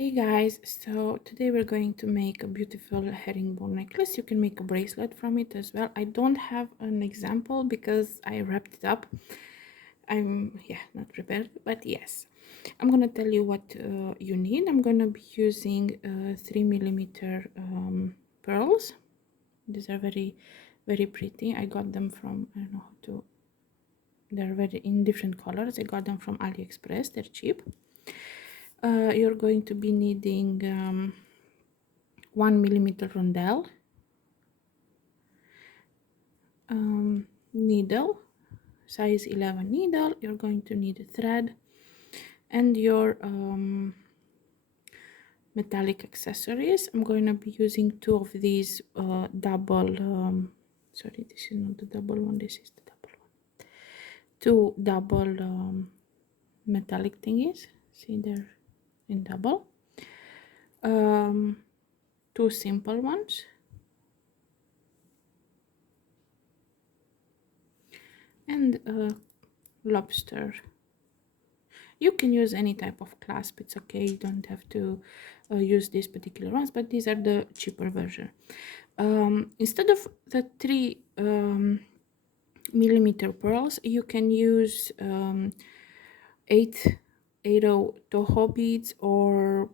Hey guys, so today we're going to make a beautiful herringbone necklace. You can make a bracelet from it as well. I don't have an example because I wrapped it up. I'm not prepared, but yes, I'm gonna tell you what you need. I'm gonna be using 3 millimeter pearls. These are very pretty. I got them from, I don't know how to, they're very in different colors. I got them from AliExpress. They're cheap. You're going to be needing 1 millimeter rondelle, needle, size 11 needle. You're going to need a thread and your metallic accessories. I'm going to be using two of these double, sorry, this is not the double one, this is the double one. Two double metallic thingies. See, they're in double. Two simple ones. And a lobster. You can use any type of clasp, it's okay, you don't have to use these particular ones, but these are the cheaper version. Instead of the 3 millimeter pearls, you can use 8/0 toho beads, or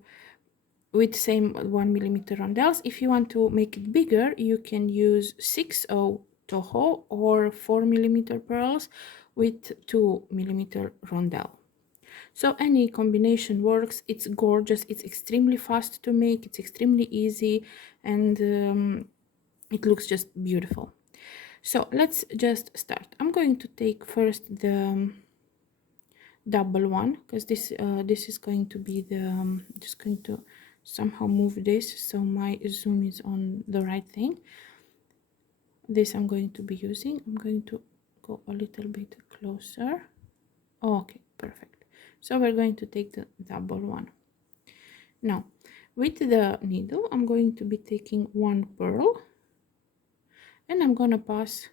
with same 1 millimeter rondelles. If you want to make it bigger, you can use 6/0 toho or 4 millimeter pearls with 2 millimeter rondelle. So any combination works. It's gorgeous, it's extremely fast to make, it's extremely easy, and it looks just beautiful. So let's just start. I'm going to take first the double one, because this is going to be the just going to somehow move this so my zoom is on the right thing. This I'm going to be using. I'm going to go a little bit closer. Okay, perfect. So we're going to take the double one. Now with the needle I'm going to be taking one pearl and I'm gonna pass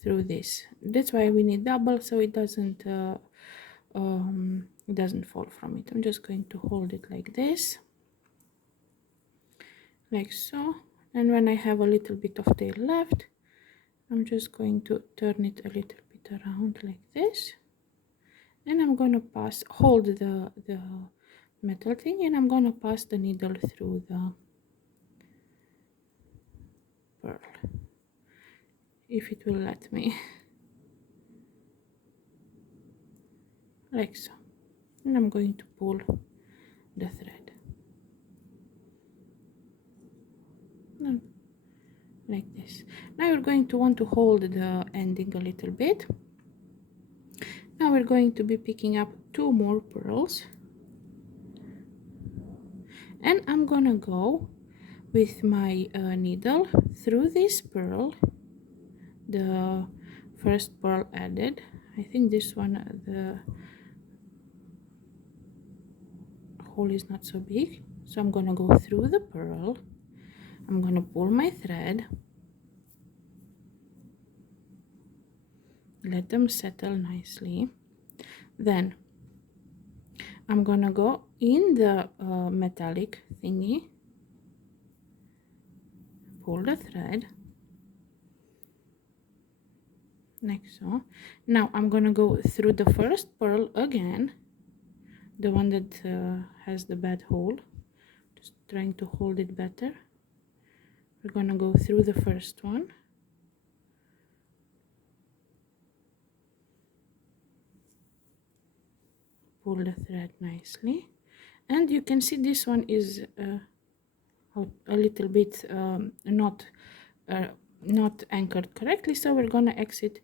through this. That's why we need double, so it doesn't fall from it. I'm just going to hold it like this, like so, and when I have a little bit of tail left, I'm just going to turn it a little bit around like this, and I'm gonna hold the metal thing, and I'm gonna pass the needle through the pearl, if it will let me, like so, and I'm going to pull the thread like this. Now you're going to want to hold the ending a little bit. Now we're going to be picking up two more pearls, and I'm gonna go with my needle through this pearl, the first pearl added. I think this one, the hole is not so big, so I'm gonna go through the pearl. I'm gonna pull my thread, let them settle nicely. Then I'm gonna go in the metallic thingy, pull the thread like so. Now I'm gonna go through the first pearl again, the one that has the bad hole, just trying to hold it better. We're gonna go through the first one, pull the thread nicely, and you can see this one is a little bit not anchored correctly, so we're gonna exit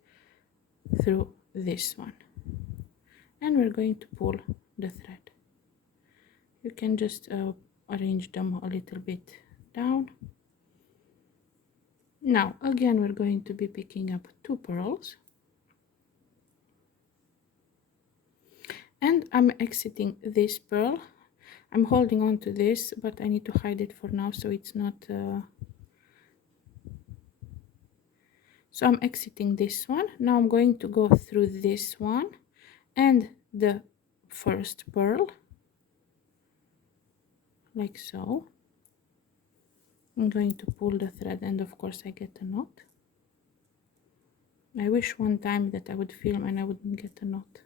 through this one, and we're going to pull the thread. You can just arrange them a little bit down. Now again we're going to be picking up two pearls, and I'm exiting this pearl. I'm holding on to this, but I need to hide it for now so it's not so I'm exiting this one. Now I'm going to go through this one and the first pearl, like so. I'm going to pull the thread, and of course I get a knot. I wish one time that I would film and I wouldn't get a knot.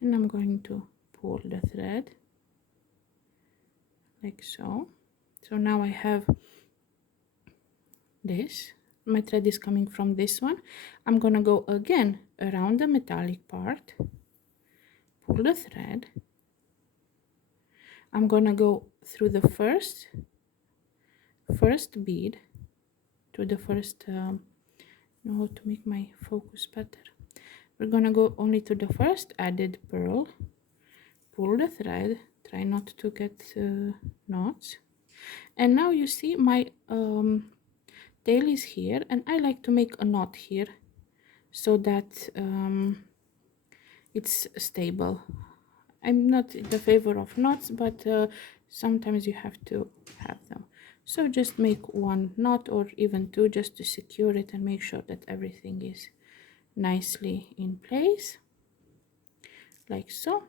And I'm going to pull the thread like so. So now I have this. My thread is coming from this one. I'm gonna go again around the metallic part, pull the thread. I'm gonna go through the first bead to the first know how to make my focus better. We're gonna go only to the first added pearl, pull the thread, try not to get knots, and now you see my tail is here, and I like to make a knot here so that it's stable. I'm not in the favor of knots, but sometimes you have to have them. So just make one knot or even two just to secure it and make sure that everything is nicely in place, like so.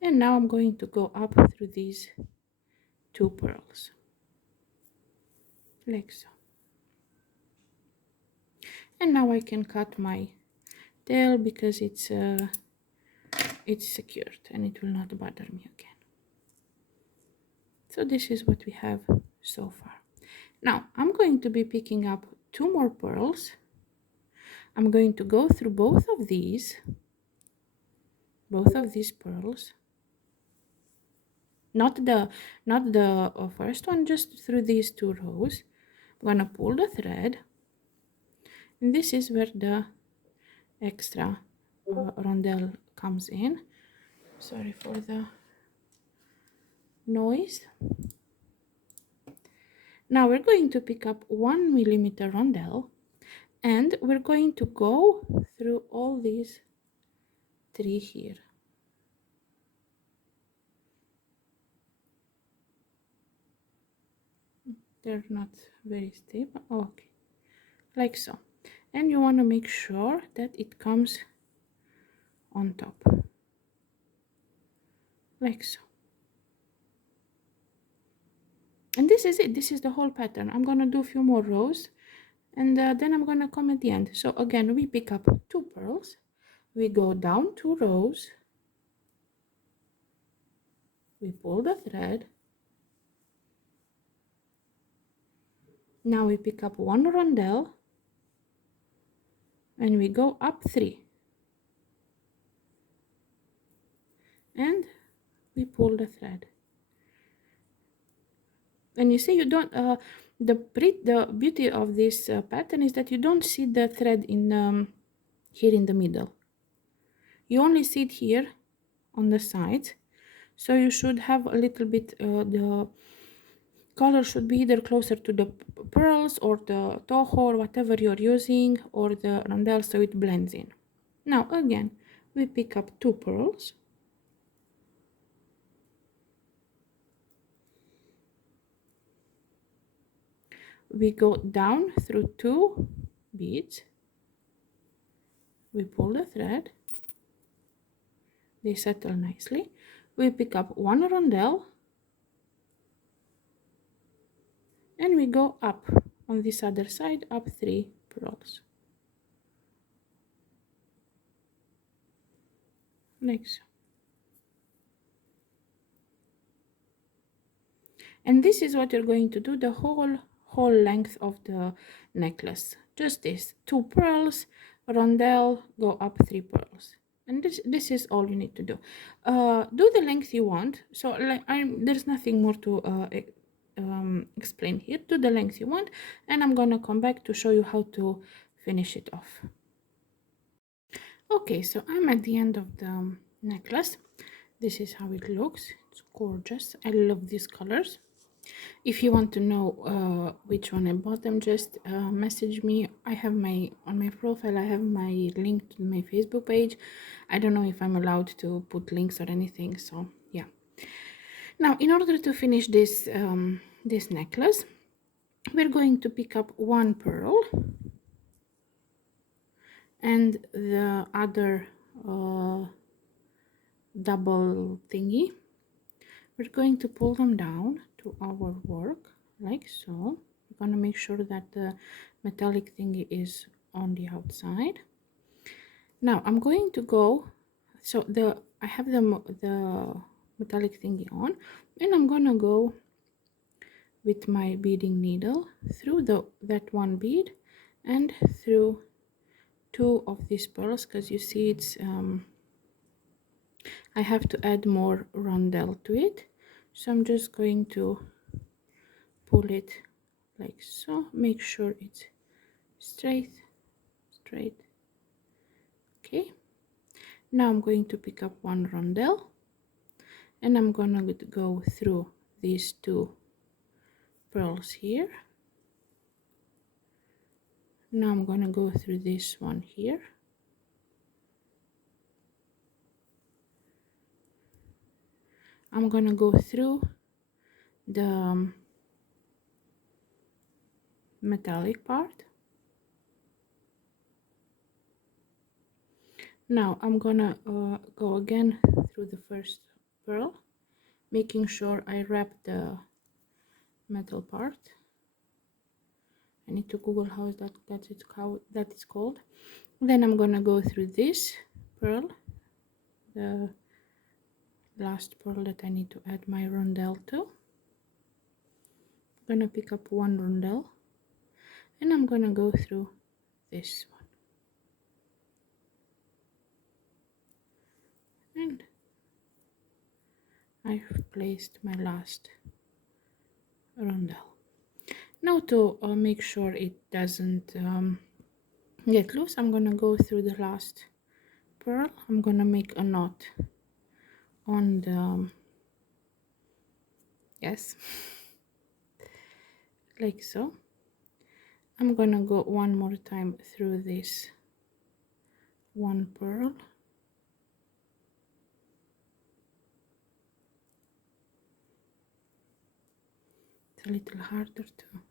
And now I'm going to go up through these two pearls, like so. And now I can cut my tail because it's secured and it will not bother me again. So this is what we have so far. Now I'm going to be picking up two more pearls. I'm going to go through both of these pearls, not the first one, just through these two rows. I'm gonna pull the thread, and this is where the extra rondelle comes in. Sorry for the noise. Now we're going to pick up 1 millimeter rondelle, and we're going to go through all these three here. They're not very stable. Okay, like so. And you want to make sure that it comes on top, like so. And this is it. This is the whole pattern. I'm gonna do a few more rows, and then I'm gonna come at the end. So again, we pick up two pearls, we go down 2 rows, we pull the thread. Now we pick up 1 rondelle, and we go up 3, and we pull the thread. And you see, you don't the beauty of this pattern is that you don't see the thread in here in the middle. You only see it here on the sides, so you should have a little bit the color should be either closer to the pearls or the toho or whatever you're using, or the rondelle, so it blends in. Now again, we pick up 2 pearls, we go down through 2 beads, we pull the thread, they settle nicely, we pick up 1 rondelle, and we go up on this other side, up 3 pearls, like so. And this is what you're going to do the whole length of the necklace. Just this, 2 pearls, rondelle, go up 3 pearls, and this is all you need to do. Do the length you want. So like there's nothing more to explain here. Do the length you want, and I'm gonna come back to show you how to finish it off. Okay, so I'm at the end of the necklace. This is how it looks. It's gorgeous. I love these colors. If you want to know which one I bought them, just message me. I have on my profile, I have my link to my Facebook page. I don't know if I'm allowed to put links or anything, so yeah. Now, in order to finish this this necklace, we're going to pick up 1 pearl and the other double thingy. We're going to pull them down to our work like so. We're going to make sure that the metallic thingy is on the outside. Now I'm going to go, so I have the metallic thingy on, and I'm gonna go with my beading needle through that one bead and through two of these pearls, because you see it's I have to add more rondelle to it, so I'm just going to pull it like so. Make sure it's straight. Okay, now I'm going to pick up one rondelle and I'm gonna go through these two pearls here. Now I'm gonna go through this one here. I'm gonna go through the metallic part. Now I'm gonna go again through the first pearl, making sure I wrap the metal part. I need to Google how is how that is called. Then I'm gonna go through this pearl, the last pearl that I need to add my rondelle to. I'm gonna pick up one rondelle and I'm gonna go through this one. And I've placed my last rondelle. Now to make sure it doesn't get loose, I'm gonna go through the last pearl. I'm gonna make a knot on the yes, like so. I'm gonna go one more time through this one pearl. It's a little harder to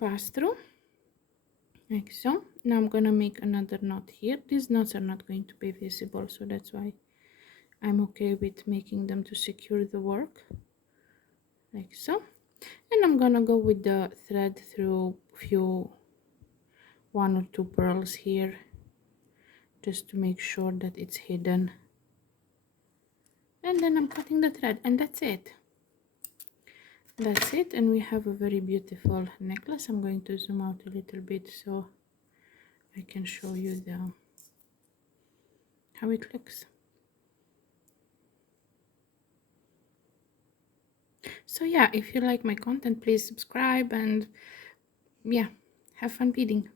pass through, like so. Now I'm gonna make another knot here. These knots are not going to be visible, so that's why I'm okay with making them to secure the work, like so. And I'm gonna go with the thread through one or two pearls here, just to make sure that it's hidden. And then I'm cutting the thread, and that's it. That's it, and we have a very beautiful necklace. I'm going to zoom out a little bit so I can show you how it looks. So yeah, if you like my content, please subscribe, and yeah, have fun beading.